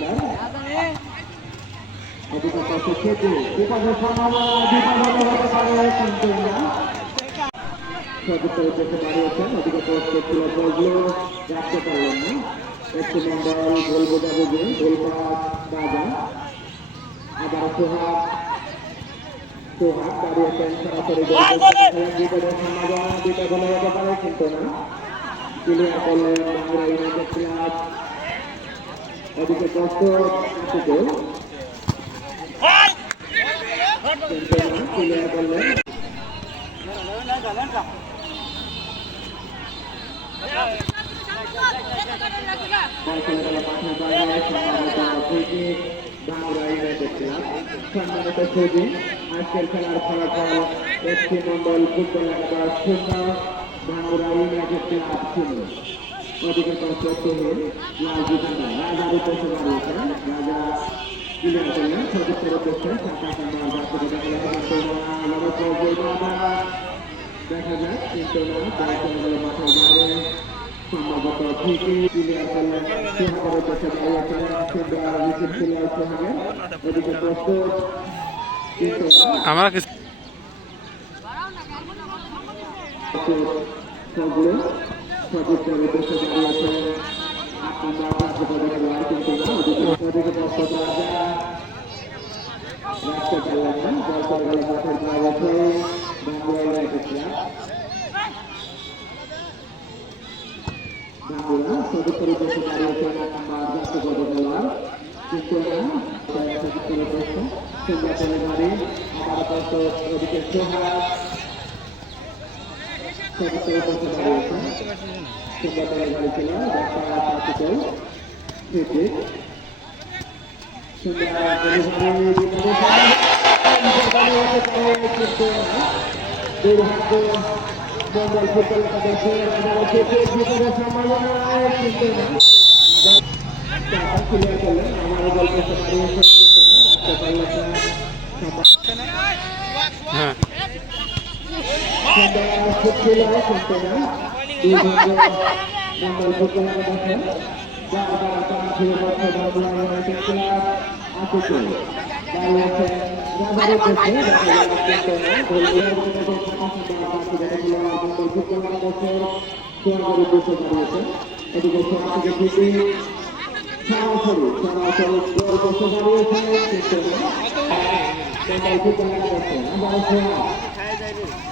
Defender অধিকার পাশে থেকে বিপদের সম্ভাবনা বিপদের হতে পারে কিন্তু না সদস্যের উদ্দেশ্যে দাঁড়িয়েছেন অধিকার পাশে ছিল বজলো রাখতে পারলেন না একটি মন্ডল গোল বোঝাবুঝি গোল পাস রাজা আবার সোহাগ সোহাগ দাঁড়িয়েছেন সরাসরি গোল করতে বিপদের সম্ভাবনা বিপদ হলে হতে পারে কিন্তু না ক্লিয়ার করলেন বাংলা ইউনাইটেড ক্লাব এদিকে কষ্ট থেকে ক্লিয়ার করলেন আজকের খেলার ফলাফল একটি মন্ডল ফুটবল একাদশ শূন্য ভাঙ্গুরা ইউনাইটেড ক্লাব শূন্য কষ্টহীন লাল জিতানো রাজার উদ্দেশ্যে দাঁড়িয়েছেন রাজা ক্লিয়ার করলেন সদস্যের উদ্দেশ্যে সাকা সামা বাচ্চাকে দেখা যাক কিন্তু না তাই কোনো মাথার বাইরে সম্ভবত ঠিকই ক্লিয়ার করলেন সোহাগের উদ্দেশ্যে দাঁড়িয়েছেন সুন্দর উইকেট ক্লিয়ার সোহাগের ওদিকে প্রস্তুত আমরা কিছু সবগুলো সদস্যের উদ্দেশ্যে দাঁড়িয়েছে আমরা কার্যকরী খেলোয়াড় কিন্তু না ওদিকে ওদিকে প্রস্তুত রাজা রাখতে পারলেন না বল করে গেল মাঠের বাইরে বাংলা ইউনাইটেড ক্লাব বাংলা সদস্যের উদ্দেশ্যে দাঁড়িয়েছে আমার জাতীয় খেলোয়াড় কিন্তু না সদস্যের উদ্দেশ্যে সুন্দর করে বাড়ি আবার প্রস্তুত ওদিকে সোহাগ সদস্যের উদ্দেশ্যে দাঁড়িয়েছে সুন্দর করে বাড়ি ছিল থেকে মঙ্গল ফুটবল ক্লিয়ার করলেন আমার গল্প না হ্যাঁ। এদিকে সোহাগ থেকে সরাসরি সরাসরি গোল দাঁড়িয়েছে আবার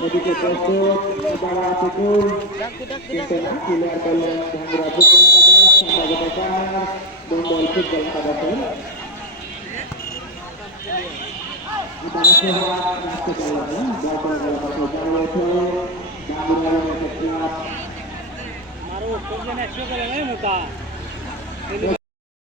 Begitu masuk ke bawah Sistem dan dirabukan pada sampai besar Bombol football pada sen Kita coba masuk ke dalam Bapak Bapak Bapak Bapak Bangunan yang tetap Maruf, kau jangan